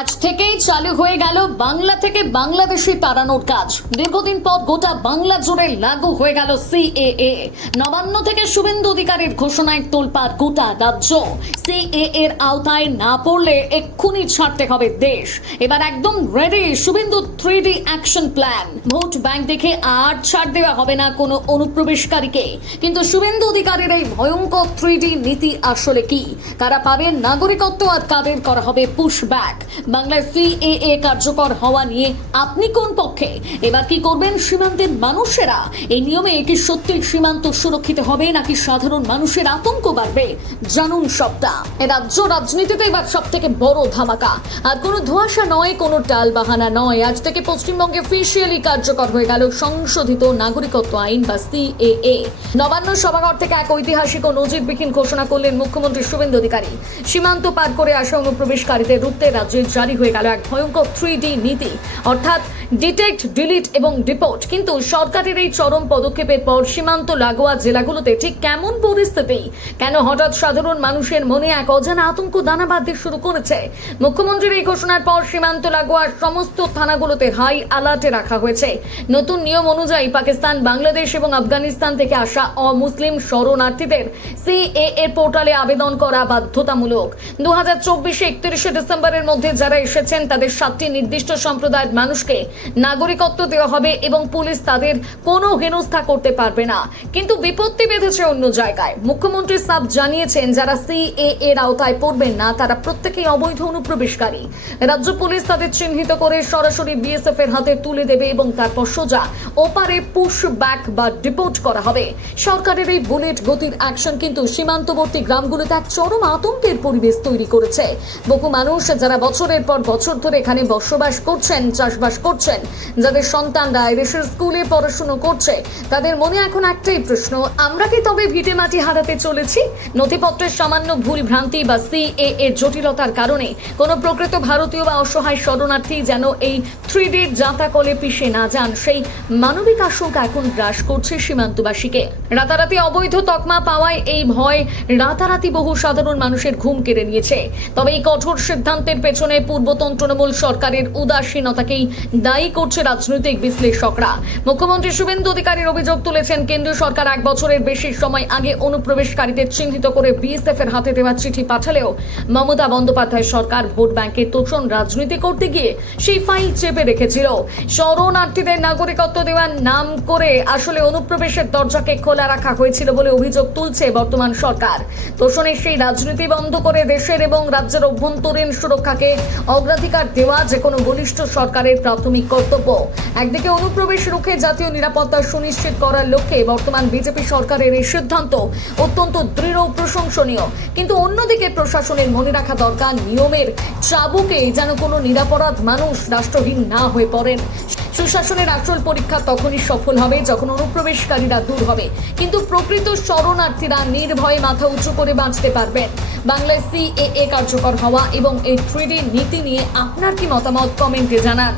আজ থেকেই চালু হয়ে গেল বাংলা থেকে বাংলাদেশি তাড়ানোর কাজ। দীর্ঘদিন পর গোটা বাংলা জুড়ে লাগু হয়ে গেল সিএএ। নবান্ন থেকে শুভেন্দু অধিকারীর ঘোষণায় তোলপাড় গোটা রাজ্য। সিএএ এর আওতায় না পড়লে এক্ষুনি ছাড়তে হবে দেশ। এবার একদম ready Suvendu 3D action plan. Vote bank দেখে আর ছাড় দেওয়া হবে না কোনো অনুপ্রবেশকারীকে। কিন্তু শুভেন্দু অধিকারীর এই ভয়ঙ্কর 3D নীতি আসলে কি? কারা পাবেন নাগরিকত্ব আর কাদের করা হবে পুশ ব্যাক? বাংলার সিএএ কার্যকর হওয়া নিয়ে আপনি কোন পক্ষে? এবার কি করবেন সীমান্তের মানুষেরা? এই নিয়মে কি সত্যি সীমান্ত সুরক্ষিত হবে নাকি সাধারণ মানুষের আতঙ্ক বাড়বে? জানুন সবটা। এ রাজ্য রাজনীতিতে এবার সব থেকে বড় ধামাকা। আর কোনো ধোঁয়াশা নয়, কোনো টাল বাহানা নয়। আজ থেকে পশ্চিমবঙ্গে অফিসিয়ালি কার্যকর হয়ে গেল সংশোধিত নাগরিকত্ব আইন বা সিএএ। নবান্ন সভাঘর থেকে এক ঐতিহাসিক ও নজিরবিহীন ঘোষণা করলেন মুখ্যমন্ত্রী শুভেন্দু অধিকারী। সীমান্ত পার করে আসা অনুপ্রবেশকারীদের রুখতে রাজ্যে জারি হয়ে গেল এক ভয়ঙ্কর 3D নীতি, অর্থাৎ ডিটেক্ট, ডিলিট এবং ডিপোর্ট। কিন্তু সরকারের এই চরম পদক্ষেপের পর সীমান্ত লাগোয়া জেলাগুলোতে ঠিক কেমন পরিস্থিতি? কেন হঠাৎ সাধারণ মানুষের মনে এক অজানা আতঙ্ক দানা বাঁধতে শুরু করেছে? মুখ্যমন্ত্রীর এই ঘোষণার পর সীমান্ত লাগোয়া সমস্ত থানাগুলোতে হাই অ্যালার্টে রাখা হয়েছে। নতুন নিয়ম অনুযায়ী পাকিস্তান, বাংলাদেশ এবং আফগানিস্তান থেকে আসা অমুসলিম শরণার্থীদের সিএএ পোর্টালে আবেদন করা বাধ্যতামূলক। 2024 31 ডিসেম্বরের মধ্যে যারা এসেছেন তাদের 7টি নির্দিষ্ট সম্প্রদায়ের মানুষকে নাগরিকত্ব দেওয়া হবে এবং পুলিশ তাদের কোনো হেনস্থা করতে পারবে না। কিন্তু বিপত্তি বেঁধেছে অন্য জায়গায়। মুখ্যমন্ত্রী সাফ জানিয়েছেন যারা সিএএ এর আওতায় পড়বেন না তারা প্রত্যেকেই অবৈধ অনুপ্রবেশকারী। রাজ্য পুলিশ তাদের চিহ্নিত করে সরাসরি বিএসএফ এর হাতে তুলে দেবে এবং তারপর সোজা ওপারে পুশ ব্যাক বা ডিপোর্ট করা হবে। সরকারের এই বুলেট গতির অ্যাকশন কিন্তু সীমান্তবর্তী গ্রামগুলোতে এক চরম আতঙ্কের পরিবেশ তৈরি করেছে। বহু মানুষ যারা বছরের পর বছর ধরে এখানে বসবাস করছেন, চাষবাস করছেন, যাদের সন্তানরা দেশের স্কুলে পড়াশুনো করছে, তাদের মনে এখন একটাই প্রশ্ন, আমরা কি তবে ভিটে মাটি হারাতে চলেছি? নথিপত্রের সামান্য ভুল ভ্রান্তি বা সিএএ এর জটিলতার কারণে কোনো প্রকৃত ভারতীয় বা অসহায় শরণার্থী যেন এই 3D জাঁতাকলে পিষে না যান, সেই মানবিক আশঙ্কা এখন গ্রাস করছে সীমান্তবাসীকে। রাতারাতি অবৈধ তকমা পাওয়ায় এই ভয় রাতারাতি বহু সাধারণ মানুষের ঘুম কেড়ে নিয়েছে। তবে এই কঠোর সিদ্ধান্তের পেছনে পূর্বতন তৃণমূল সরকারের উদাসীনতাকেই দায়ী করছে রাজনৈতিক বিশ্লেষকরা। মুখ্যমন্ত্রী শুভেন্দু অধিকারীর অভিযোগ তুলেছেন কেন্দ্রীয় সরকার 1 বছরের বেশি সময় আগে অনুপ্রবেশকারীদের চিহ্নিত করে বিএসএফ এর হাতে দেওয়া চিঠি পাঠালেও মমতা বন্দ্যোপাধ্যায় সরকার ভোট ব্যাংকের তোষণ রাজনীতি করতে গিয়ে সেই ফাইল চেপে রেখেছিল। শরণার্থীদের নাগরিকত্ব দেওয়ার নাম করে আসলে অনুপ্রবেশের দরজাকে খোলা রাখা হয়েছিল বলে অভিযোগ তুলছে বর্তমান সরকার। তোষণের সেই রাজনীতি বন্ধ করে দেশের এবং রাজ্যের অভ্যন্তরীণ সুরক্ষাকে অগ্রাধিকার দেওয়া যে কোনো বলিষ্ঠ সরকারের প্রাথমিক কর্তব্য। একদিকে অনুপ্রবেশ রুখে জাতীয় নিরাপত্তা সুনিশ্চিত করার লক্ষ্যে বর্তমান বিজেপি সরকারের এই সিদ্ধান্ত অত্যন্ত দৃঢ় ও প্রশংসনীয়। কিন্তু অন্যদিকে প্রশাসনের মনে রাখা দরকার নিয়মের চাবুকে যেন কোনো নিরাপরাধ মানুষ রাষ্ট্রহীন না হয়ে পড়েন। সুশাসনের আসল পরীক্ষা তখনই সফল হবে যখন অনুপ্রবেশকারীরা দূর হবে, কিন্তু প্রকৃত শরণার্থীরা নির্ভয়ে মাথা উঁচু করে বাঁচতে পারবেন। বাংলায় সিএএ কার্যকর হওয়া এবং এই 3D নীতি নিয়ে আপনার কি মতামত কমেন্টে জানান।